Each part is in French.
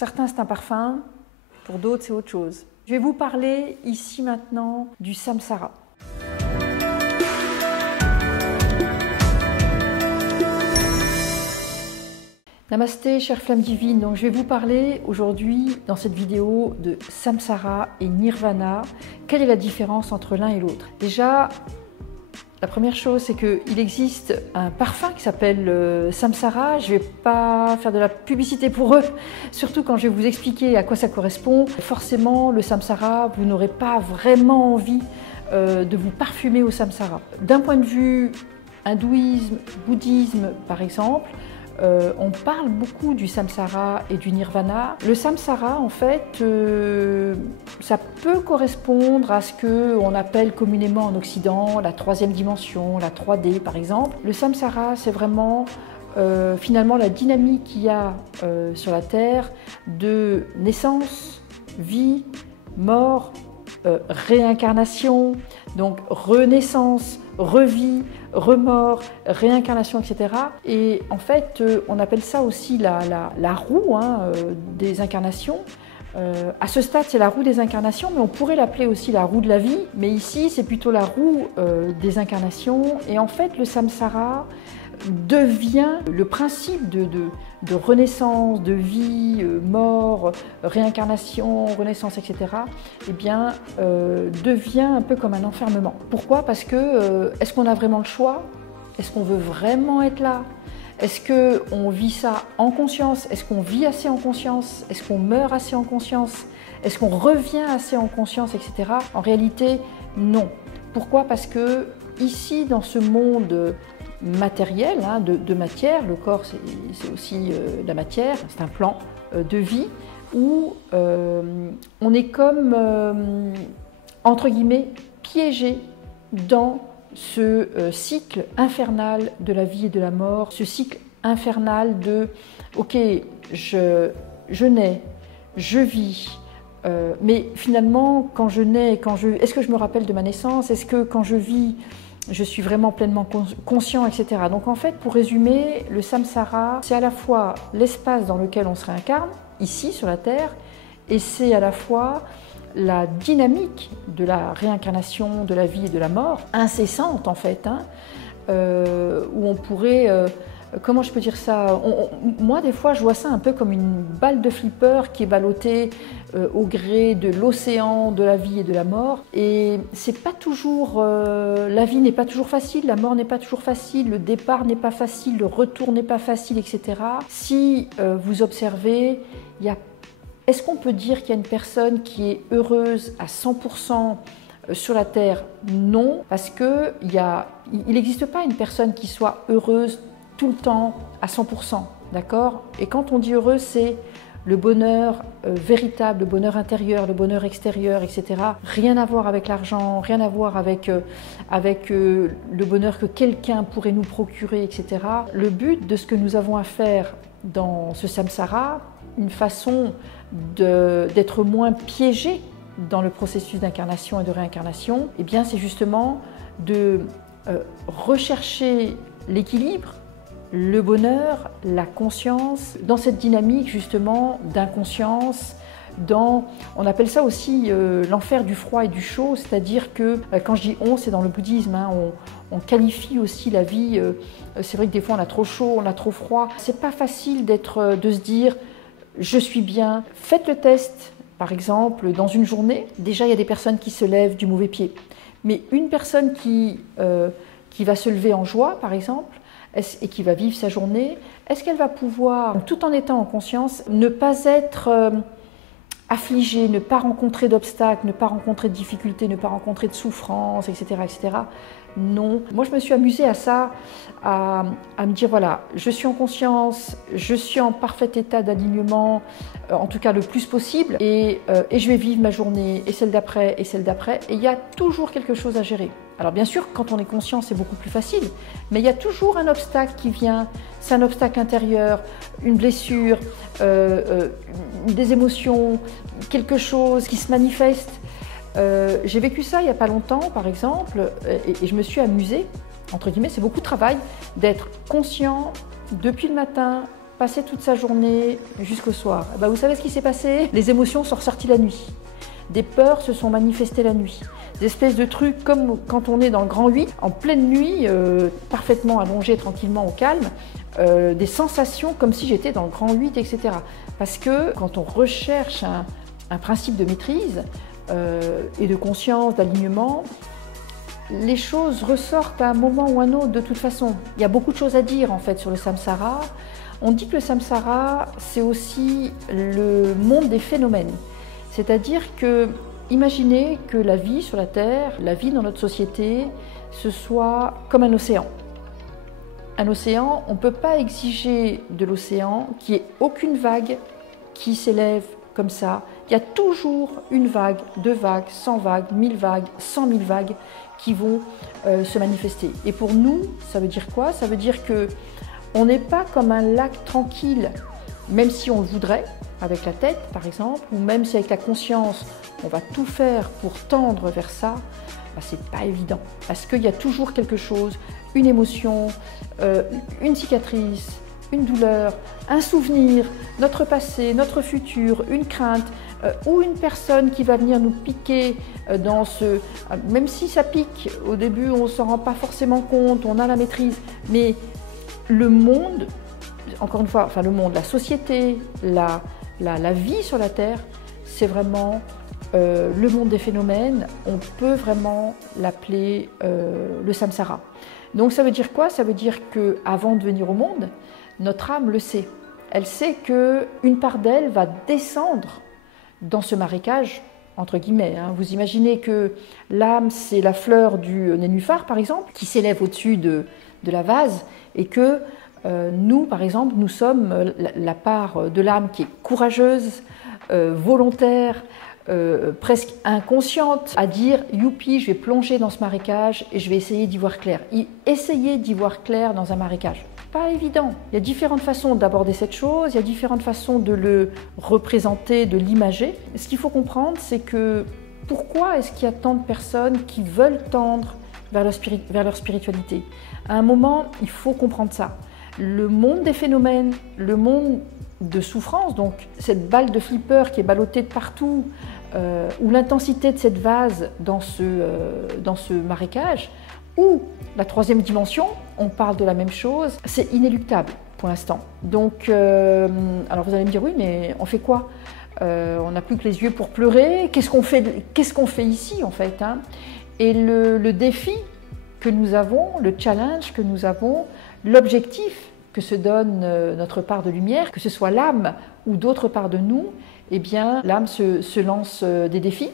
certains, c'est un parfum, pour d'autres, c'est autre chose. Je vais vous parler ici maintenant du samsara. Namasté, chère flamme divine. Donc, je vais vous parler aujourd'hui, dans cette vidéo, de samsara et nirvana. Quelle est la différence entre l'un et l'autre? Déjà, la première chose, c'est qu'il existe un parfum qui s'appelle samsara. Je ne vais pas faire de la publicité pour eux, surtout quand je vais vous expliquer à quoi ça correspond. Forcément, le samsara, vous n'aurez pas vraiment envie de vous parfumer au samsara. D'un point de vue hindouisme, bouddhisme, par exemple, on parle beaucoup du samsara et du nirvana. Le samsara, en fait, ça peut correspondre à ce qu'on appelle communément en Occident la troisième dimension, la 3D par exemple. Le samsara, c'est vraiment finalement la dynamique qu'il y a sur la Terre de naissance, vie, mort, réincarnation, donc renaissance, revie, remords, réincarnation, etc. Et en fait, on appelle ça aussi la roue des incarnations. À ce stade, c'est la roue des incarnations, mais on pourrait l'appeler aussi la roue de la vie. Mais ici, c'est plutôt la roue des incarnations. Et en fait, le samsara devient le principe de renaissance, de vie, mort, réincarnation, renaissance, etc. Eh bien, devient un peu comme un enfermement. Pourquoi? Parce que est-ce qu'on a vraiment le choix? Est-ce qu'on veut vraiment être là? Est-ce qu'on vit ça en conscience? Est-ce qu'on vit assez en conscience? Est-ce qu'on meurt assez en conscience? Est-ce qu'on revient assez en conscience, etc. En réalité, non. Pourquoi? Parce que ici, dans ce monde matériel, de matière, le corps c'est aussi la matière, c'est un plan de vie où on est comme, entre guillemets, piégé dans ce cycle infernal de la vie et de la mort, ce cycle infernal de « ok, je nais, je vis », mais finalement, quand je nais, est-ce que je me rappelle de ma naissance? Est-ce que quand je vis, je suis vraiment pleinement conscient, etc. Donc en fait, pour résumer, le samsara, c'est à la fois l'espace dans lequel on se réincarne, ici sur la Terre, et c'est à la fois la dynamique de la réincarnation, de la vie et de la mort, incessante en fait, où on pourrait... comment je peux dire ça? Moi, des fois, je vois ça un peu comme une balle de flipper qui est ballottée au gré de l'océan, de la vie et de la mort. Et c'est pas toujours... la vie n'est pas toujours facile, la mort n'est pas toujours facile, le départ n'est pas facile, le retour n'est pas facile, etc. Si vous observez, est-ce qu'on peut dire qu'il y a une personne qui est heureuse à 100% sur la Terre? Non, parce qu'il n'existe pas une personne qui soit heureuse tout le temps à 100%, d'accord? Et quand on dit heureux, c'est le bonheur véritable, le bonheur intérieur, le bonheur extérieur, etc. Rien à voir avec l'argent, rien à voir avec le bonheur que quelqu'un pourrait nous procurer, etc. Le but de ce que nous avons à faire dans ce samsara, une façon d'être moins piégé dans le processus d'incarnation et de réincarnation, eh bien c'est justement de rechercher l'équilibre, le bonheur, la conscience, dans cette dynamique justement d'inconscience, on appelle ça aussi l'enfer du froid et du chaud, c'est-à-dire que quand je dis on, c'est dans le bouddhisme, on qualifie aussi la vie, c'est vrai que des fois on a trop chaud, on a trop froid, c'est pas facile de se dire je suis bien. Faites le test, par exemple, dans une journée, déjà il y a des personnes qui se lèvent du mauvais pied, mais une personne qui va se lever en joie, par exemple, et qui va vivre sa journée, est-ce qu'elle va pouvoir, tout en étant en conscience, ne pas être affligée, ne pas rencontrer d'obstacles, ne pas rencontrer de difficultés, ne pas rencontrer de souffrances, etc., etc. Non. Moi, je me suis amusée à ça, à me dire, voilà, je suis en conscience, je suis en parfait état d'alignement, en tout cas le plus possible, et je vais vivre ma journée, et celle d'après, et celle d'après, et il y a toujours quelque chose à gérer. Alors bien sûr, quand on est conscient, c'est beaucoup plus facile, mais il y a toujours un obstacle qui vient, c'est un obstacle intérieur, une blessure, des émotions, quelque chose qui se manifeste. J'ai vécu ça il n'y a pas longtemps, par exemple, et je me suis amusée, entre guillemets, c'est beaucoup de travail, d'être conscient depuis le matin passer toute sa journée jusqu'au soir. Et ben, vous savez ce qui s'est passé? Les émotions sont ressorties la nuit. Des peurs se sont manifestées la nuit. Des espèces de trucs comme quand on est dans le grand 8, en pleine nuit, parfaitement allongé, tranquillement, au calme, des sensations comme si j'étais dans le grand 8, etc. Parce que quand on recherche un principe de maîtrise et de conscience, d'alignement, les choses ressortent à un moment ou à un autre de toute façon. Il y a beaucoup de choses à dire en fait sur le samsara. On dit que le samsara, c'est aussi le monde des phénomènes. C'est-à-dire que, imaginez que la vie sur la Terre, la vie dans notre société, ce soit comme un océan. Un océan, on ne peut pas exiger de l'océan qu'il n'y ait aucune vague qui s'élève comme ça. Il y a toujours une vague, 2 vagues, 100 vagues, 1000 vagues, 100 000 vagues qui vont se manifester. Et pour nous, ça veut dire quoi? Ça veut dire qu'on n'est pas comme un lac tranquille, même si on le voudrait, avec la tête par exemple, ou même si avec la conscience, on va tout faire pour tendre vers ça, ben, c'est pas évident. Parce qu'il y a toujours quelque chose, une émotion, une cicatrice, une douleur, un souvenir, notre passé, notre futur, une crainte, ou une personne qui va venir nous piquer dans ce... Même si ça pique, au début on ne s'en rend pas forcément compte, on a la maîtrise, mais le monde, encore une fois, enfin le monde, la société, la vie sur la Terre, c'est vraiment le monde des phénomènes, on peut vraiment l'appeler le samsara. Donc ça veut dire quoi? Ça veut dire qu'avant de venir au monde, notre âme le sait. Elle sait qu'une part d'elle va descendre dans ce marécage, entre guillemets. Hein. Vous imaginez que l'âme, c'est la fleur du nénuphar, par exemple, qui s'élève au-dessus de la vase, et que nous, par exemple, nous sommes la part de l'âme qui est courageuse, volontaire, presque inconsciente, à dire « youpi, je vais plonger dans ce marécage et je vais essayer d'y voir clair ». Essayer d'y voir clair dans un marécage, pas évident. Il y a différentes façons d'aborder cette chose, il y a différentes façons de le représenter, de l'imager. Ce qu'il faut comprendre, c'est que pourquoi est-ce qu'il y a tant de personnes qui veulent tendre vers leur spiritualité? À un moment, il faut comprendre ça. Le monde des phénomènes, le monde de souffrance, donc cette balle de flipper qui est ballottée de partout, ou l'intensité de cette vase dans ce marécage, ou la troisième dimension, on parle de la même chose, c'est inéluctable pour l'instant. Donc, alors vous allez me dire, oui, mais on fait quoi? On n'a plus que les yeux pour pleurer, qu'est-ce qu'on fait ici en fait, hein? Et le défi que nous avons, le challenge que nous avons, l'objectif que se donne notre part de lumière, que ce soit l'âme ou d'autres parts de nous, eh bien l'âme se lance des défis.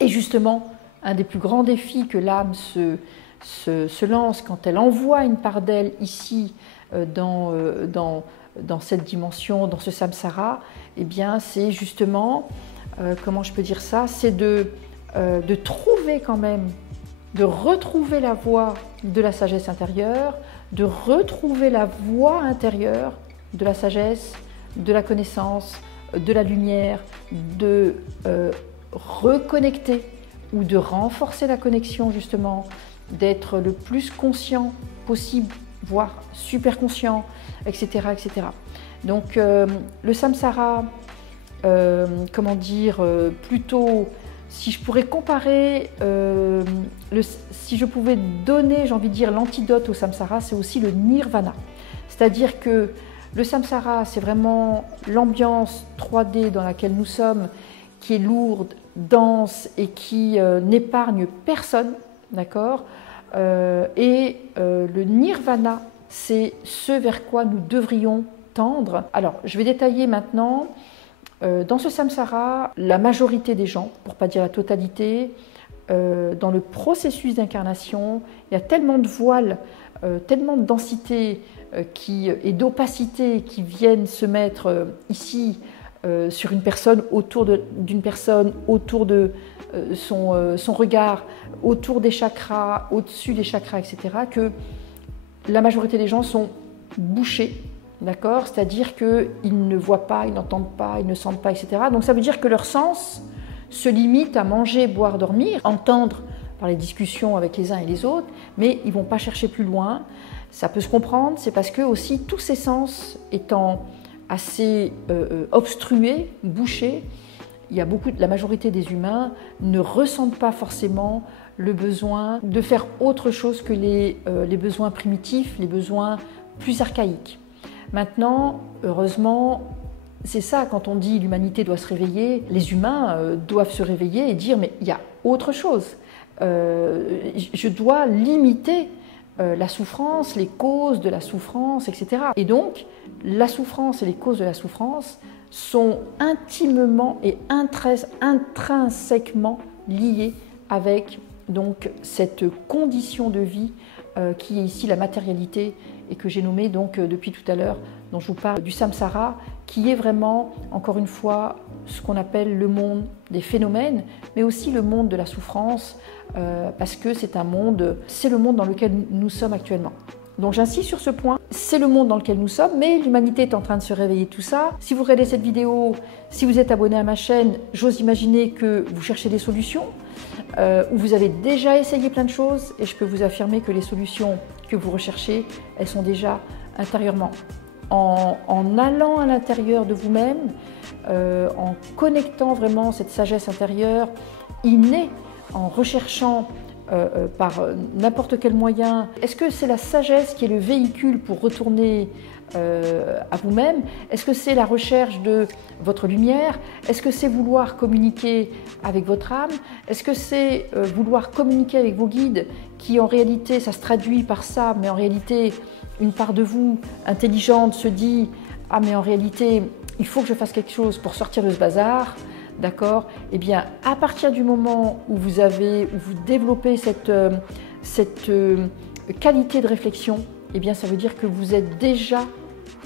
Et justement, un des plus grands défis que l'âme se lance quand elle envoie une part d'elle ici dans cette dimension, dans ce samsara, eh bien c'est justement, comment je peux dire ça, c'est de trouver quand même, de retrouver la voie de la sagesse intérieure, de retrouver la voie intérieure de la sagesse, de la connaissance, de la lumière, de reconnecter ou de renforcer la connexion justement, d'être le plus conscient possible, voire super conscient, etc. etc. Donc le samsara, comment dire, plutôt, si je pourrais comparer, si je pouvais donner, j'ai envie de dire, l'antidote au samsara, c'est aussi le nirvana. C'est-à-dire que le samsara, c'est vraiment l'ambiance 3D dans laquelle nous sommes, qui est lourde, dense et qui n'épargne personne, d'accord? Et le nirvana, c'est ce vers quoi nous devrions tendre. Alors, je vais détailler maintenant. Dans ce samsara, la majorité des gens, pour ne pas dire la totalité, dans le processus d'incarnation, il y a tellement de voiles, tellement de densité et d'opacité qui viennent se mettre ici sur une personne, autour d'une personne, autour de son regard, autour des chakras, au-dessus des chakras, etc., que la majorité des gens sont bouchés. D'accord? C'est-à-dire qu'ils ne voient pas, ils n'entendent pas, ils ne sentent pas, etc. Donc ça veut dire que leurs sens se limitent à manger, boire, dormir, entendre par les discussions avec les uns et les autres, mais ils ne vont pas chercher plus loin. ça peut se comprendre, c'est parce que aussi tous ces sens étant assez obstrués, bouchés, la majorité des humains ne ressentent pas forcément le besoin de faire autre chose que les besoins primitifs, les besoins plus archaïques. Maintenant, heureusement, c'est ça, quand on dit l'humanité doit se réveiller, les humains doivent se réveiller et dire mais il y a autre chose. Je dois limiter la souffrance, les causes de la souffrance, etc. Et donc, la souffrance et les causes de la souffrance sont intimement et intrinsèquement liées avec donc, cette condition de vie qui est ici la matérialité et que j'ai nommée donc, depuis tout à l'heure, dont je vous parle du samsara, qui est vraiment, encore une fois, ce qu'on appelle le monde des phénomènes, mais aussi le monde de la souffrance, parce que c'est le monde dans lequel nous sommes actuellement. Donc j'insiste sur ce point, c'est le monde dans lequel nous sommes, mais l'humanité est en train de se réveiller tout ça. Si vous regardez cette vidéo, si vous êtes abonné à ma chaîne, j'ose imaginer que vous cherchez des solutions, ou vous avez déjà essayé plein de choses, et je peux vous affirmer que les solutions que vous recherchez, elles sont déjà intérieurement. En allant à l'intérieur de vous-même, en connectant vraiment cette sagesse intérieure innée, en recherchant par n'importe quel moyen. Est-ce que c'est la sagesse qui est le véhicule pour retourner à vous-même? Est-ce que c'est la recherche de votre lumière? Est-ce que c'est vouloir communiquer avec votre âme? Est-ce que c'est vouloir communiquer avec vos guides qui en réalité, ça se traduit par ça, mais en réalité, une part de vous intelligente se dit « Ah mais en réalité, il faut que je fasse quelque chose pour sortir de ce bazar ». D'accord? Eh bien, à partir du moment où vous développez cette qualité de réflexion, eh bien, ça veut dire que vous êtes déjà,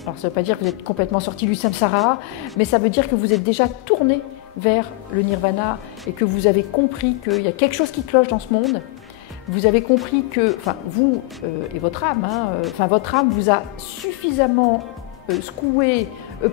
alors ça ne veut pas dire que vous êtes complètement sorti du samsara, mais ça veut dire que vous êtes déjà tourné vers le nirvana et que vous avez compris qu'il y a quelque chose qui cloche dans ce monde. Vous avez compris que, enfin, vous et votre âme, votre âme vous a suffisamment secoué,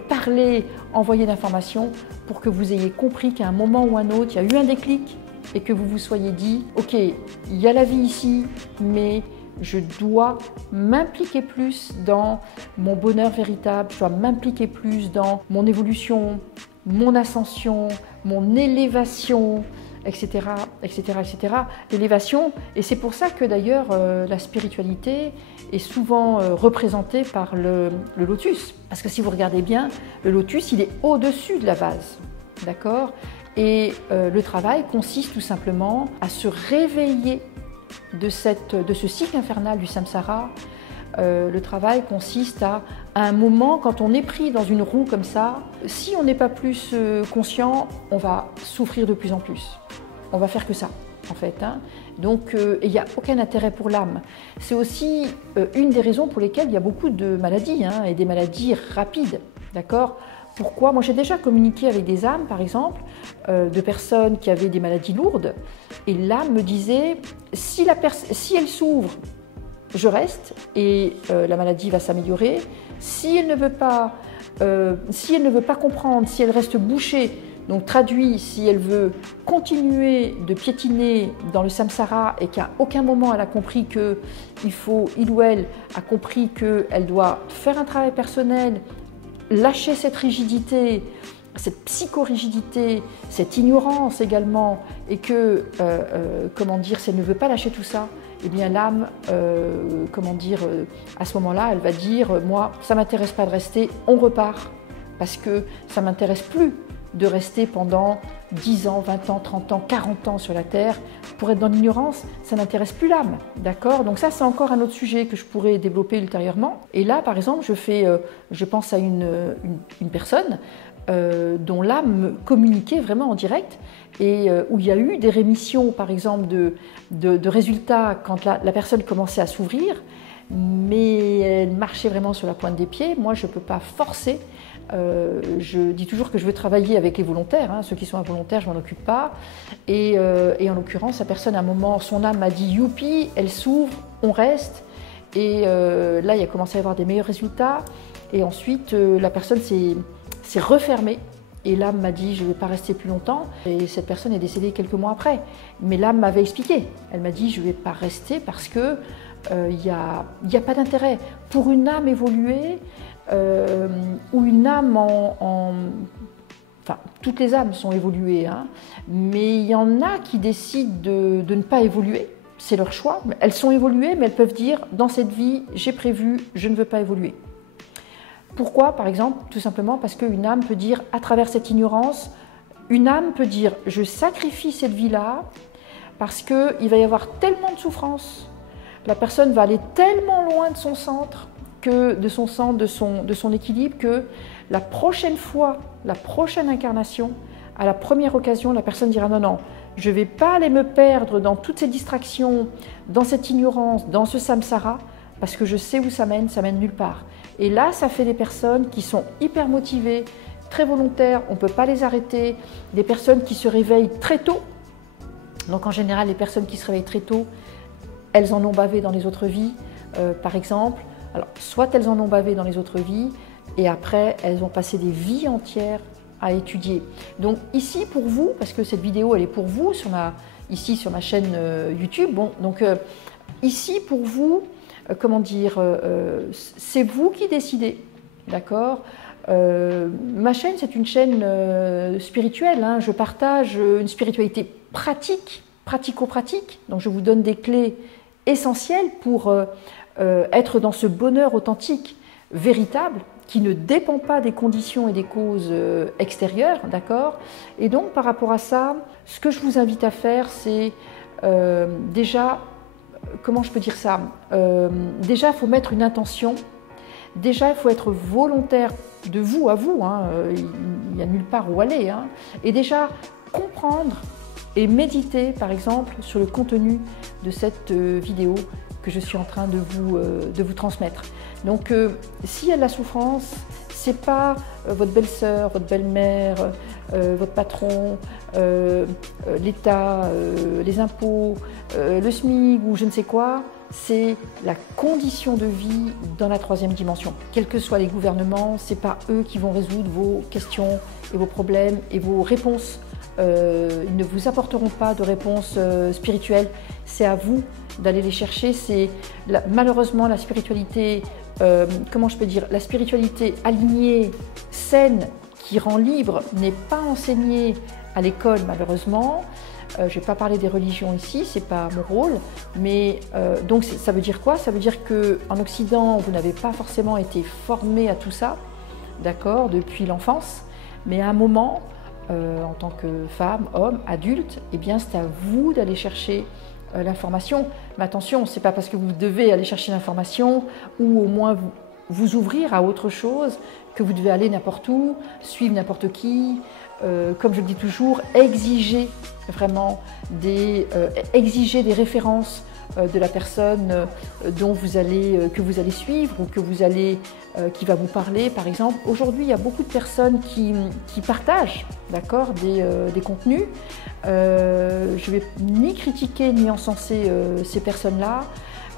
parlé, envoyé d'informations pour que vous ayez compris qu'à un moment ou un autre, il y a eu un déclic et que vous vous soyez dit « Ok, il y a la vie ici, mais je dois m'impliquer plus dans mon bonheur véritable, je dois m'impliquer plus dans mon évolution, mon ascension, mon élévation, etc., etc., etc. L'élévation, et c'est pour ça que d'ailleurs la spiritualité est souvent représentée par le lotus. Parce que si vous regardez bien, le lotus, il est au-dessus de la vase, d'accord? Et le travail consiste tout simplement à se réveiller de ce cycle infernal du samsara. Le travail consiste à un moment, quand on est pris dans une roue comme ça, si on n'est pas plus conscient, on va souffrir de plus en plus. On va faire que ça, en fait. Donc, il n'y a aucun intérêt pour l'âme. C'est aussi une des raisons pour lesquelles il y a beaucoup de maladies, et des maladies rapides, d'accord? Pourquoi? Moi, j'ai déjà communiqué avec des âmes, par exemple, de personnes qui avaient des maladies lourdes, et l'âme me disait, si elle s'ouvre, je reste, et la maladie va s'améliorer. Si elle ne veut pas comprendre, si elle reste bouchée, donc traduit, si elle veut continuer de piétiner dans le samsara et qu'à aucun moment elle a compris il ou elle a compris qu'elle doit faire un travail personnel, lâcher cette rigidité, cette psychorigidité, cette ignorance également, et que, si elle ne veut pas lâcher tout ça, eh bien l'âme, à ce moment-là, elle va dire « Moi, ça ne m'intéresse pas de rester, on repart, parce que ça ne m'intéresse plus de rester pendant 10 ans, 20 ans, 30 ans, 40 ans sur la Terre. Pour être dans l'ignorance, ça n'intéresse plus l'âme. D'accord? Donc ça, c'est encore un autre sujet que je pourrais développer ultérieurement. Et là, par exemple, je pense à une personne dont l'âme communiquait vraiment en direct et où il y a eu des rémissions, par exemple, de résultats quand la personne commençait à s'ouvrir, mais elle marchait vraiment sur la pointe des pieds. Moi, je ne peux pas forcer. Je dis toujours que je veux travailler avec les volontaires, ceux qui sont involontaires, je ne m'en occupe pas. Et en l'occurrence, la personne, à un moment, son âme m'a dit « Youpi », elle s'ouvre, on reste. Et là, il a commencé à y avoir des meilleurs résultats. Et ensuite, la personne s'est refermée. Et l'âme m'a dit « Je ne vais pas rester plus longtemps ». Et cette personne est décédée quelques mois après. Mais l'âme m'avait expliqué. Elle m'a dit « Je ne vais pas rester parce que il n'y a pas d'intérêt. Pour une âme évoluée, ou une âme enfin, toutes les âmes sont évoluées, hein, mais il y en a qui décident de ne pas évoluer, c'est leur choix. Elles sont évoluées, mais elles peuvent dire, dans cette vie, j'ai prévu, je ne veux pas évoluer. Pourquoi, par exemple? Tout simplement parce qu'une âme peut dire, à travers cette ignorance, une âme peut dire, je sacrifie cette vie-là, parce qu'il va y avoir tellement de souffrance, la personne va aller tellement loin de son centre, de son équilibre, que la prochaine fois, la prochaine incarnation, à la première occasion, la personne dira non, non, je ne vais pas aller me perdre dans toutes ces distractions, dans cette ignorance, dans ce samsara, parce que je sais où ça mène nulle part. Et là, ça fait des personnes qui sont hyper motivées, très volontaires, on ne peut pas les arrêter, des personnes qui se réveillent très tôt. Donc en général, les personnes qui se réveillent très tôt, elles en ont bavé dans les autres vies, par exemple. Alors, soit elles en ont bavé dans les autres vies, et après, elles ont passé des vies entières à étudier. Donc ici, pour vous, parce que cette vidéo, elle est pour vous, ici sur ma chaîne YouTube, bon, donc ici, pour vous, comment dire, c'est vous qui décidez, d'accord? Ma chaîne, c'est une chaîne spirituelle, hein. Je partage une spiritualité pratique, pratico-pratique, donc je vous donne des clés essentielles pour être dans ce bonheur authentique, véritable, qui ne dépend pas des conditions et des causes extérieures, d'accord? Et donc, par rapport à ça, ce que je vous invite à faire, c'est déjà, comment je peux dire ça? Déjà, il faut mettre une intention. Déjà, il faut être volontaire de vous à vous, hein. Il n'y a nulle part où aller, hein. Et déjà, comprendre et méditer, par exemple, sur le contenu de cette vidéo que je suis en train de vous transmettre. Donc, s'il y a de la souffrance, c'est pas votre belle-sœur, votre belle-mère, votre patron, l'État, les impôts, le SMIC ou je ne sais quoi, c'est la condition de vie dans la troisième dimension. Quels que soient les gouvernements, c'est pas eux qui vont résoudre vos questions et vos problèmes et vos réponses. Ils ne vous apporteront pas de réponses spirituelles, c'est à vous d'aller les chercher. C'est malheureusement la spiritualité, comment je peux dire, la spiritualité alignée, saine, qui rend libre, n'est pas enseignée à l'école malheureusement. Je ne vais pas parler des religions ici, ce n'est pas mon rôle, mais donc ça veut dire quoi? Ça veut dire qu'en Occident, vous n'avez pas forcément été formé à tout ça, d'accord, depuis l'enfance, mais à un moment, en tant que femme, homme, adulte, eh bien c'est à vous d'aller chercher l'information. Mais attention, ce n'est pas parce que vous devez aller chercher l'information ou au moins vous ouvrir à autre chose que vous devez aller n'importe où, suivre n'importe qui. Comme je le dis toujours, exiger vraiment exiger des références de la personne que vous allez suivre ou qui va vous parler, par exemple. Aujourd'hui, il y a beaucoup de personnes qui partagent, d'accord, des contenus. Je ne vais ni critiquer ni encenser ces personnes-là.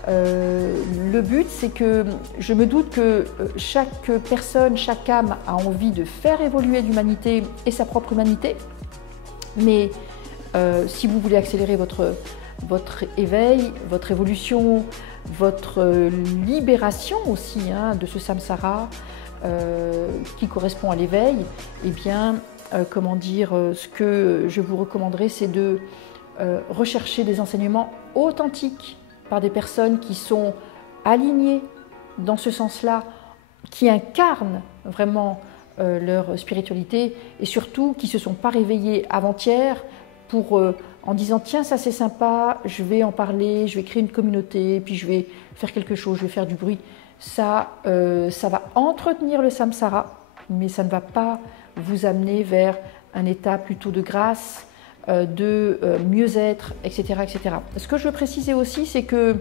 Le but, c'est que je me doute que chaque personne, chaque âme a envie de faire évoluer l'humanité et sa propre humanité. Mais si vous voulez accélérer votre éveil, votre évolution, votre libération aussi, hein, de ce samsara qui correspond à l'éveil, eh bien, comment dire, ce que je vous recommanderais, c'est de rechercher des enseignements authentiques par des personnes qui sont alignées dans ce sens-là, qui incarnent vraiment leur spiritualité et surtout qui ne se sont pas réveillées avant-hier en disant tiens, ça c'est sympa, je vais en parler, je vais créer une communauté, puis je vais faire quelque chose, je vais faire du bruit. Ça va entretenir le samsara, mais ça ne va pas vous amener vers un état plutôt de grâce, de mieux-être, etc., etc. Ce que je veux préciser aussi, c'est que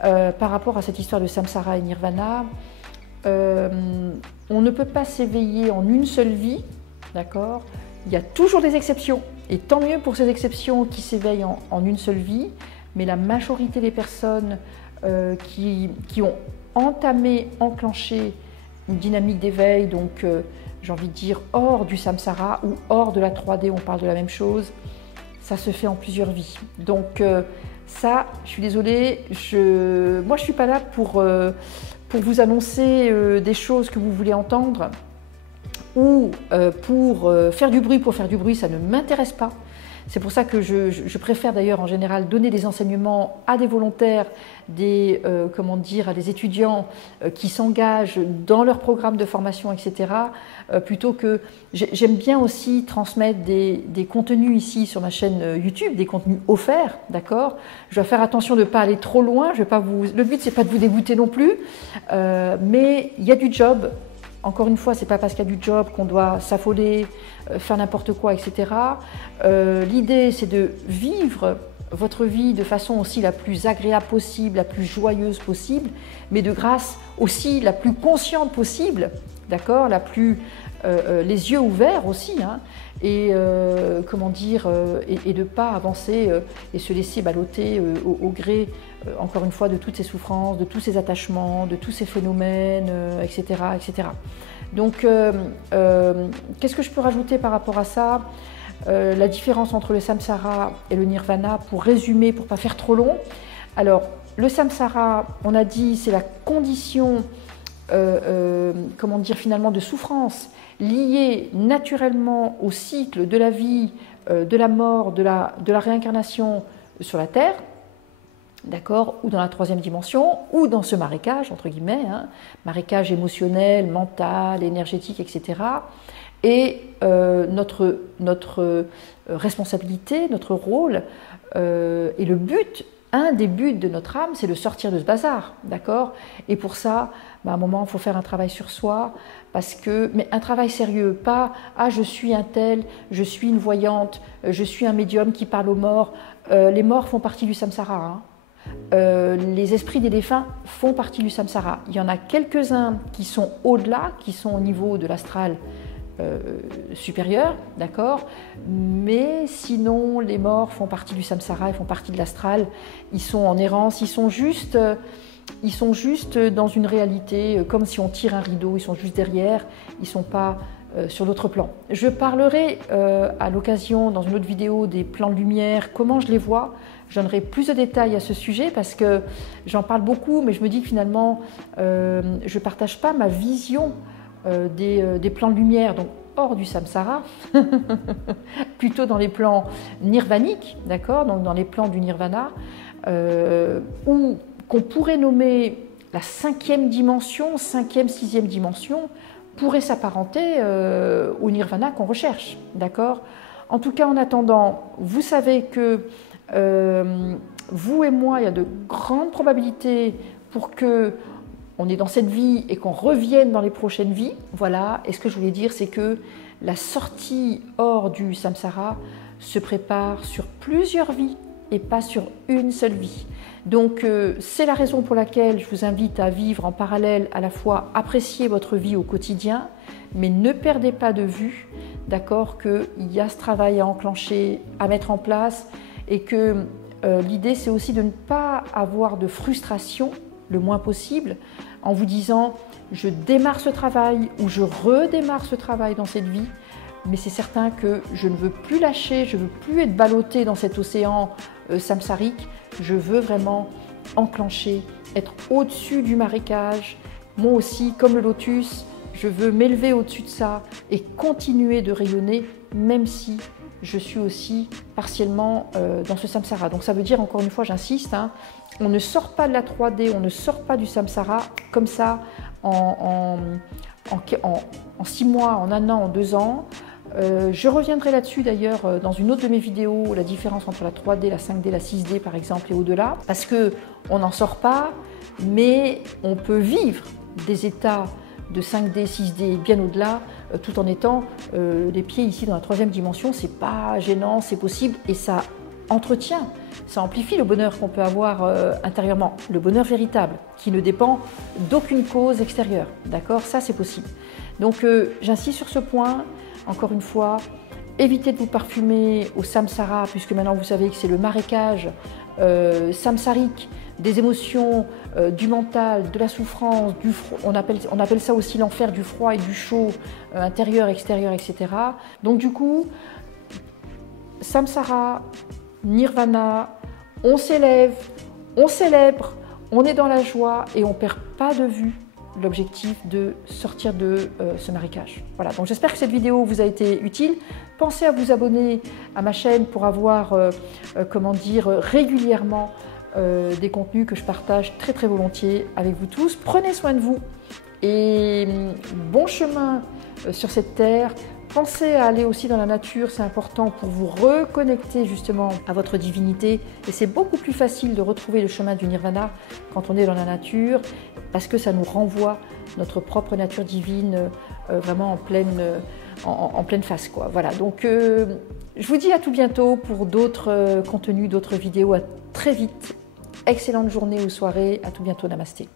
par rapport à cette histoire de samsara et nirvana, on ne peut pas s'éveiller en une seule vie, d'accord? Il y a toujours des exceptions, et tant mieux pour ces exceptions qui s'éveillent en une seule vie, mais la majorité des personnes qui ont enclenché une dynamique d'éveil, donc j'ai envie de dire hors du samsara ou hors de la 3D, on parle de la même chose, ça se fait en plusieurs vies. Donc Ça, je suis désolée, moi je ne suis pas là pour vous annoncer des choses que vous voulez entendre ou pour faire du bruit pour faire du bruit, ça ne m'intéresse pas. C'est pour ça que je préfère d'ailleurs en général donner des enseignements à des volontaires, à des étudiants qui s'engagent dans leur programme de formation, etc. Plutôt que j'aime bien aussi transmettre des contenus ici sur ma chaîne YouTube, des contenus offerts, d'accord. Je dois faire attention de ne pas aller trop loin. Le but c'est pas de vous dégoûter non plus, mais il y a du job. Encore une fois, ce n'est pas parce qu'il y a du job qu'on doit s'affoler, faire n'importe quoi, etc. L'idée, c'est de vivre votre vie de façon aussi la plus agréable possible, la plus joyeuse possible, mais de grâce aussi la plus consciente possible, d'accord, les yeux ouverts aussi, hein, et de ne pas avancer et se laisser balloter au gré, encore une fois, de toutes ces souffrances, de tous ces attachements, de tous ces phénomènes, etc., etc. Donc, qu'est-ce que je peux rajouter par rapport à ça? La différence entre le samsara et le nirvana, pour résumer, pour ne pas faire trop long. Alors, le samsara, on a dit, c'est la condition, finalement, de souffrance liée naturellement au cycle de la vie, de la mort, de la réincarnation sur la Terre, d'accord, ou dans la troisième dimension, ou dans ce marécage, entre guillemets, hein, marécage émotionnel, mental, énergétique, etc. Et notre responsabilité, notre rôle, et le but, un des buts de notre âme, c'est de sortir de ce bazar, d'accord. Et pour ça, à un moment, il faut faire un travail sur soi, mais un travail sérieux, pas « ah, je suis un tel, je suis une voyante, je suis un médium qui parle aux morts ». Les morts font partie du samsara, hein. Les esprits des défunts font partie du samsara. Il y en a quelques-uns qui sont au-delà, qui sont au niveau de l'astral supérieur, d'accord, mais sinon les morts font partie du samsara, ils font partie de l'astral, ils sont en errance, ils sont juste dans une réalité, comme si on tire un rideau, ils sont juste derrière, ils ne sont pas sur d'autres plans. Je parlerai à l'occasion, dans une autre vidéo, des plans de lumière, comment je les vois. Je donnerai plus de détails à ce sujet parce que j'en parle beaucoup, mais je me dis que finalement, je ne partage pas ma vision des plans de lumière, donc hors du samsara, plutôt dans les plans nirvaniques, d'accord, donc dans les plans du nirvana, ou qu'on pourrait nommer la cinquième dimension, cinquième, sixième dimension, pourrait s'apparenter au nirvana qu'on recherche, d'accord. En tout cas, en attendant, vous savez que vous et moi, il y a de grandes probabilités pour que on est dans cette vie et qu'on revienne dans les prochaines vies. Voilà, et ce que je voulais dire, c'est que la sortie hors du samsara se prépare sur plusieurs vies et pas sur une seule vie. Donc c'est la raison pour laquelle je vous invite à vivre en parallèle, à la fois apprécier votre vie au quotidien, mais ne perdez pas de vue, d'accord, qu'il y a ce travail à enclencher, à mettre en place, et que l'idée c'est aussi de ne pas avoir de frustration le moins possible, en vous disant je démarre ce travail ou je redémarre ce travail dans cette vie, mais c'est certain que je ne veux plus lâcher, je ne veux plus être ballottée dans cet océan samsarique, je veux vraiment enclencher, être au-dessus du marécage. Moi aussi, comme le lotus, je veux m'élever au-dessus de ça et continuer de rayonner, même si je suis aussi partiellement dans ce samsara. Donc ça veut dire, encore une fois, j'insiste, hein, on ne sort pas de la 3D, on ne sort pas du samsara comme ça en 6 mois, en 1 an, en 2 ans. Je reviendrai là-dessus d'ailleurs dans une autre de mes vidéos, la différence entre la 3D, la 5D, la 6D par exemple et au-delà, parce qu'on n'en sort pas, mais on peut vivre des états de 5D, 6D et bien au-delà, tout en étant les pieds ici dans la 3e dimension. C'est pas gênant, c'est possible et ça entretient, ça amplifie le bonheur qu'on peut avoir intérieurement, le bonheur véritable qui ne dépend d'aucune cause extérieure, d'accord, ça c'est possible. Donc j'insiste sur ce point, encore une fois, évitez de vous parfumer au samsara, puisque maintenant vous savez que c'est le marécage samsarique des émotions, du mental, de la souffrance, on appelle ça aussi l'enfer du froid et du chaud, intérieur, extérieur, etc. Donc du coup, samsara, nirvana, on s'élève, on célèbre, on est dans la joie et on ne perd pas de vue l'objectif de sortir de ce marécage. Voilà, donc j'espère que cette vidéo vous a été utile. Pensez à vous abonner à ma chaîne pour avoir, régulièrement des contenus que je partage très volontiers avec vous tous. Prenez soin de vous et bon chemin sur cette terre. Pensez à aller aussi dans la nature, c'est important pour vous reconnecter justement à votre divinité. Et c'est beaucoup plus facile de retrouver le chemin du nirvana quand on est dans la nature, parce que ça nous renvoie notre propre nature divine vraiment en pleine face, quoi. Voilà, donc je vous dis à tout bientôt pour d'autres contenus, d'autres vidéos. À très vite. Excellente journée ou soirée. À tout bientôt. Namasté.